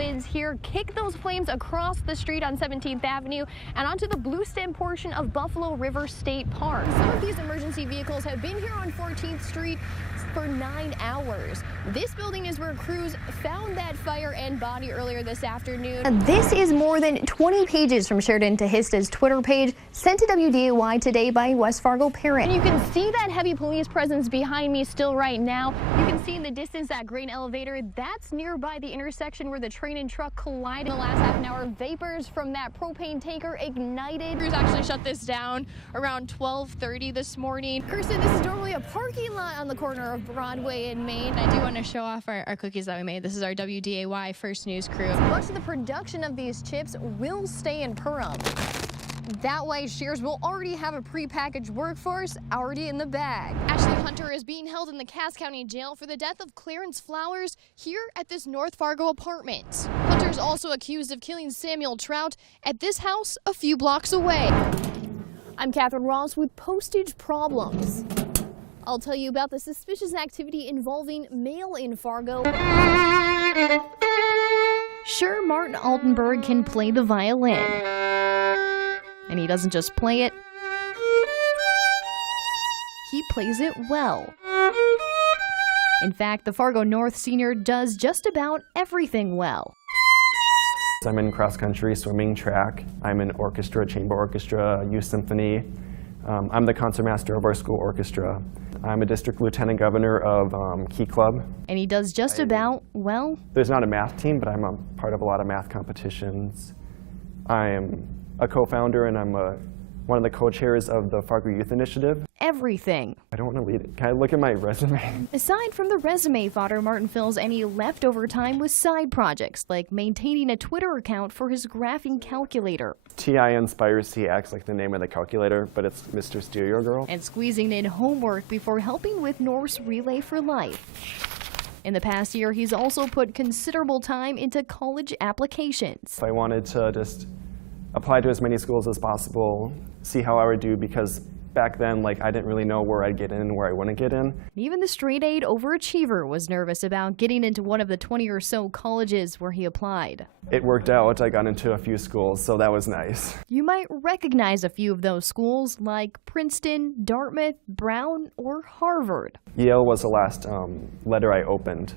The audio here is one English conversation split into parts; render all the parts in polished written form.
winds here kick those flames across the street on 17th Avenue and onto the Blue Stem portion of Buffalo River State Park. Some of these emergency vehicles have been here on 14th Street for 9 hours. This building is where crews found that fire and body earlier this afternoon. This is more than 20 pages from Sheridan Tehista's Twitter page, sent to WDAY today by West Fargo parent. And you can see that heavy police presence behind me still right now. You can see in the distance that grain elevator. That's nearby the intersection where the train and truck collided in the last half an hour. Vapors from that propane tanker ignited. Crews actually shut this down around 12:30 this morning. Kirsten, this is normally a parking lot on the corner of Broadway and Main. I do want to show off our cookies that we made. This is our WDAY First News crew. Much of the production of these chips will stay in Perham. That way, Shears will already have a prepackaged workforce already in the bag. Ashley Hunter is being held in the Cass County Jail for the death of Clarence Flowers here at this North Fargo apartment. Hunter's also accused of killing Samuel Trout at this house a few blocks away. I'm Catherine Ross with Postage Problems. I'll tell you about the suspicious activity involving mail in Fargo. Sure, Martin Altenberg can play the violin. And he doesn't just play it, he plays it well. In fact, the Fargo North senior does just about everything well. I'm in cross-country, swimming, track. I'm in orchestra, chamber orchestra, youth symphony. I'm the concertmaster of our school orchestra. I'm a district lieutenant governor of Key Club. And he does just about, well... There's not a math team, but I'm a part of a lot of math competitions. I am a co-founder and I'm one of the co-chairs of the Fargo Youth Initiative. Everything. I don't want to lead it. Can I look at my resume? Aside from the resume fodder, Martin fills any leftover time with side projects, like maintaining a Twitter account for his graphing calculator. TI inspires TX, like the name of the calculator, but it's Mr. Stereo Girl. And squeezing in homework before helping with Norse Relay for Life. In the past year, he's also put considerable time into college applications. I wanted to just apply to as many schools as possible, see how I would do, because back then, I didn't really know where I'd get in and where I wouldn't get in. Even the straight-A'd overachiever was nervous about getting into one of the 20 or so colleges where he applied. It worked out. I got into a few schools, so that was nice. You might recognize a few of those schools, like Princeton, Dartmouth, Brown, or Harvard. Yale was the last letter I opened.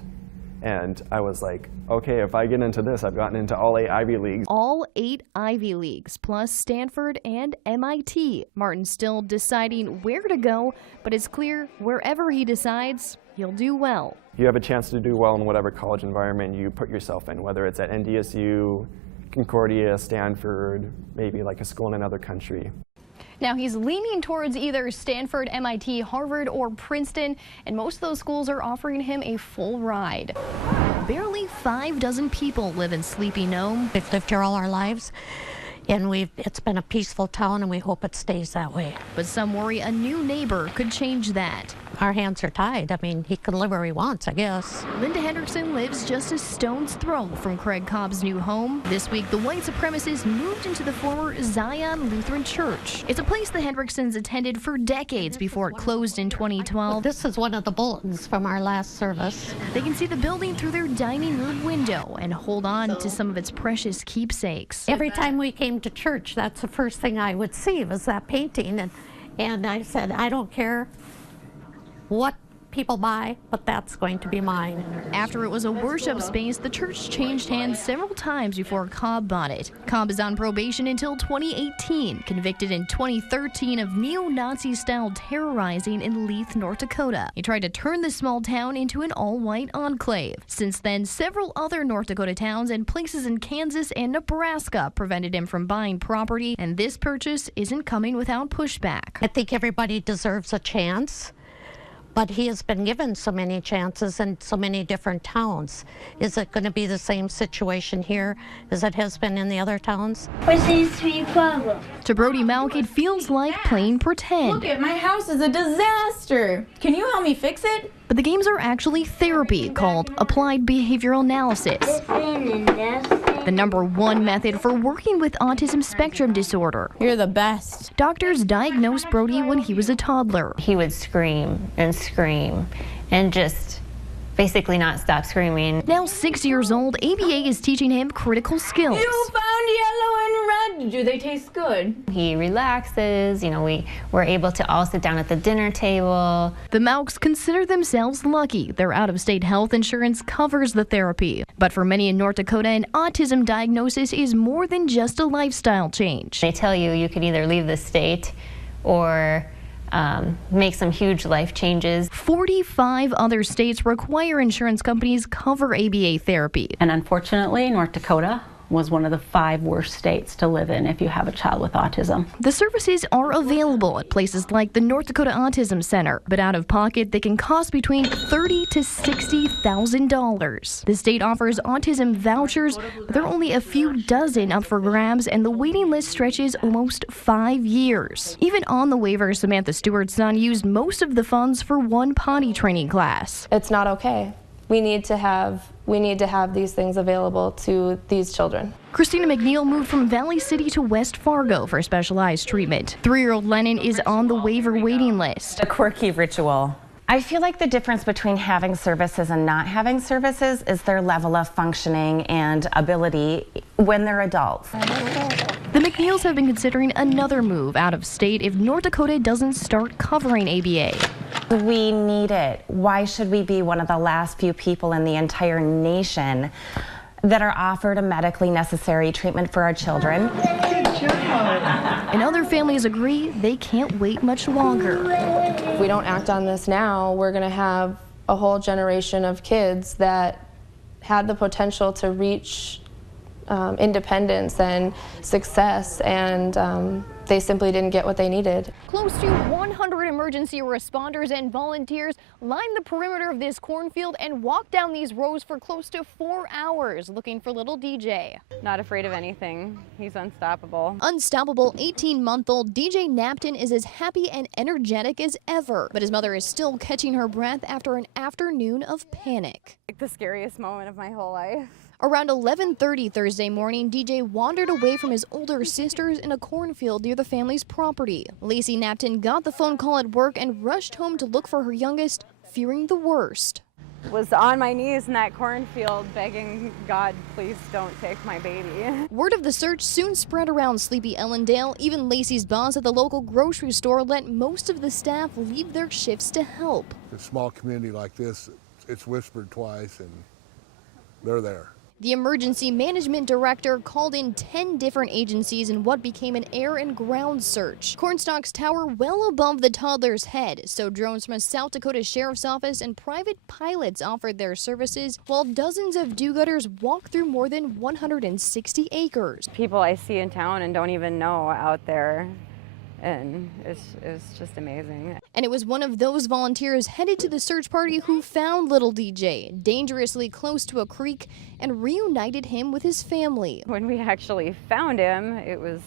And I was like, okay, if I get into this, I've gotten into all 8 Ivy Leagues. All 8 Ivy Leagues, plus Stanford and MIT. Martin's still deciding where to go, but it's clear wherever he decides, he'll do well. You have a chance to do well in whatever college environment you put yourself in, whether it's at NDSU, Concordia, Stanford, maybe like a school in another country. Now, he's leaning towards either Stanford, MIT, Harvard, or Princeton, and most of those schools are offering him a full ride. Barely 6 people live in Sleepy Gnome. We've lived here all our lives, and it's been a peaceful town, and we hope it stays that way. But some worry a new neighbor could change that. Our hands are tied. I mean, he can live where he wants, I guess. Linda Hendrickson lives just a stone's throw from Craig Cobb's new home. This week, the white supremacists moved into the former Zion Lutheran Church. It's a place the Hendricksons attended for decades before it closed in 2012. This is one of the bulletins from our last service. They can see the building through their dining room window and hold on to some of its precious keepsakes. Every time we came to church, that's the first thing I would see was that painting. And I said, I don't care what people buy, but that's going to be mine. After it was a worship space, the church changed hands several times before Cobb bought it. Cobb is on probation until 2018, convicted in 2013 of neo-Nazi-style terrorizing in Leith, North Dakota. He tried to turn the small town into an all-white enclave. Since then, several other North Dakota towns and places in Kansas and Nebraska prevented him from buying property, and this purchase isn't coming without pushback. I think everybody deserves a chance. But he has been given so many chances in so many different towns. Is it going to be the same situation here as it has been in the other towns? What seems to be a problem? To Brody Malk, it feels like playing pretend. Look at my house is a disaster. Can you help me fix it? But the games are actually therapy called applied behavioral analysis. The #1 method for working with autism spectrum disorder. You're the best. Doctors diagnosed Brody when he was a toddler. He would scream and scream and just basically not stop screaming. Now 6 years old, ABA is teaching him critical skills. You found yellow and red. Do they taste good? He relaxes, we're able to all sit down at the dinner table. The Mauks consider themselves lucky. Their out-of-state health insurance covers the therapy. But for many in North Dakota, an autism diagnosis is more than just a lifestyle change. They tell you could either leave the state or make some huge life changes. 45 other states require insurance companies cover ABA therapy. And unfortunately, North Dakota was one of the 5 worst states to live in if you have a child with autism. The services are available at places like the North Dakota Autism Center, but out of pocket they can cost between $30,000 to $60,000. The state offers autism vouchers, but there are only a few dozen up for grabs, and the waiting list stretches almost 5 years. Even on the waiver, Samantha Stewart's son used most of the funds for one potty training class. It's not okay. We need to have these things available to these children. Christina McNeil moved from Valley City to West Fargo for specialized treatment. 3-year-old Lennon is on the waiver waiting list. A quirky ritual. I feel like the difference between having services and not having services is their level of functioning and ability when they're adults. The McNeils have been considering another move out of state if North Dakota doesn't start covering ABA. We need it. Why should we be one of the last few people in the entire nation that are offered a medically necessary treatment for our children? And other families agree they can't wait much longer. If we don't act on this now, we're going to have a whole generation of kids that had the potential to reach independence and success, and they simply didn't get what they needed. Close to 100 emergency responders and volunteers lined the perimeter of this cornfield and walked down these rows for close to 4 hours looking for little DJ. Not afraid of anything. He's unstoppable. Unstoppable 18-month-old DJ Napton is as happy and energetic as ever, but his mother is still catching her breath after an afternoon of panic. Like the scariest moment of my whole life. Around 11:30 Thursday morning, DJ wandered away from his older sisters in a cornfield near the family's property. Lacey Napton got the phone call at work and rushed home to look for her youngest, fearing the worst. Was on my knees in that cornfield begging God, please don't take my baby. Word of the search soon spread around sleepy Ellendale. Even Lacey's boss at the local grocery store let most of the staff leave their shifts to help. In a small community like this, it's whispered twice and they're there. The emergency management director called in 10 different agencies in what became an air and ground search. Cornstalks tower well above the toddler's head, so drones from a South Dakota Sheriff's Office and private pilots offered their services, while dozens of do-gooders walked through more than 160 acres. People I see in town and don't even know out there. And it's just amazing. And it was one of those volunteers headed to the search party who found little DJ dangerously close to a creek and reunited him with his family. When we actually found him, it was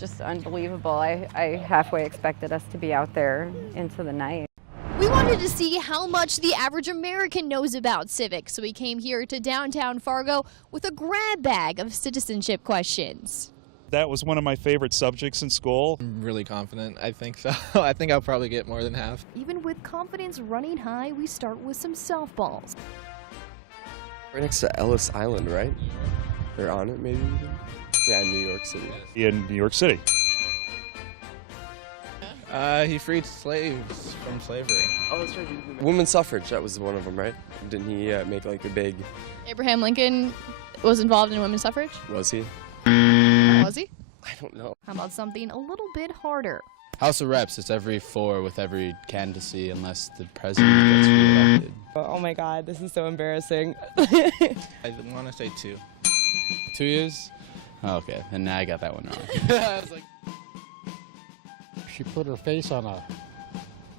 just unbelievable. I halfway expected us to be out there into the night. We wanted to see how much the average American knows about civics, so we came here to downtown Fargo with a grab bag of citizenship questions. That was one of my favorite subjects in school. I'm really confident. I think so. I think I'll probably get more than half. Even with confidence running high, we start with some softballs. Right next to Ellis Island, right? They're on it, maybe? Yeah, New York City. In New York City. He freed slaves from slavery. Oh, that's right. Women's suffrage, that was one of them, right? Didn't he make like a big... Abraham Lincoln was involved in women's suffrage? Was he? Was he? I don't know. How about something a little bit harder? House of Reps, it's every 4 with every candidacy unless the president gets reelected. Oh my God, this is so embarrassing. I want to say 2. 2 years? Oh, okay, and now I got that one wrong. I was like... She put her face on a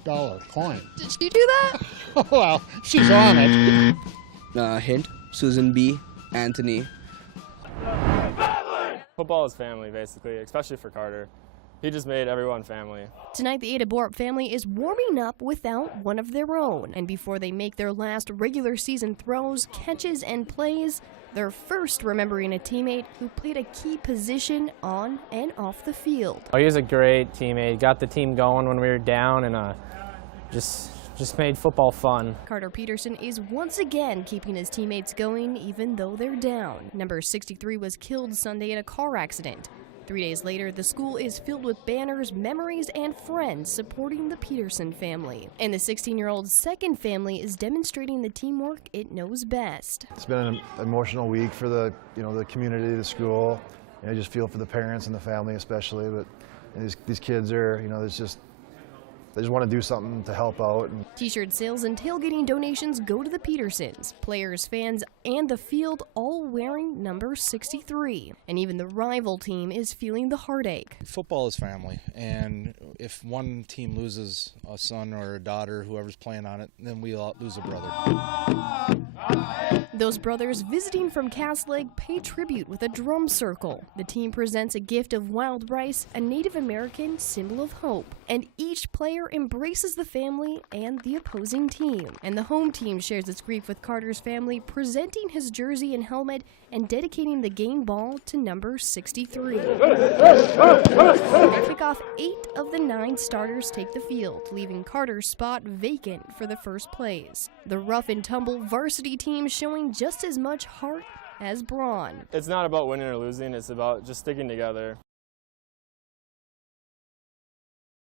dollar coin. Did she do that? Well, she's on it. Hint, Susan B., Anthony. Football is family, basically, especially for Carter. He just made everyone family. Tonight, the Ada Borup family is warming up without one of their own. And before they make their last regular season throws, catches, and plays, they're first remembering a teammate who played a key position on and off the field. Oh, he was a great teammate. Got the team going when we were down and just just made football fun. Carter Peterson is once again keeping his teammates going even though they're down. Number 63 was killed Sunday in a car accident. 3 days later, the school is filled with banners, memories, and friends supporting the Peterson family. And the 16-year-old's second family is demonstrating the teamwork it knows best. It's been an emotional week for the community, the school. I just feel for the parents and the family especially, but these kids are, they just want to do something to help out. T-shirt sales and tailgating donations go to the Petersons. Players, fans, and the field all wearing number 63. And even the rival team is feeling the heartache. Football is family, and if one team loses a son or a daughter, whoever's playing on it, then we all lose a brother. Those brothers visiting from Cass Lake pay tribute with a drum circle. The team presents a gift of wild rice, a Native American symbol of hope. And each player embraces the family and the opposing team. And the home team shares its grief with Carter's family, presenting his jersey and helmet and dedicating the game ball to number 63. To kick off, 8 of the 9 starters take the field, leaving Carter's spot vacant for the first plays. The rough and tumble varsity team showing just as much heart as brawn. It's not about winning or losing, it's about just sticking together.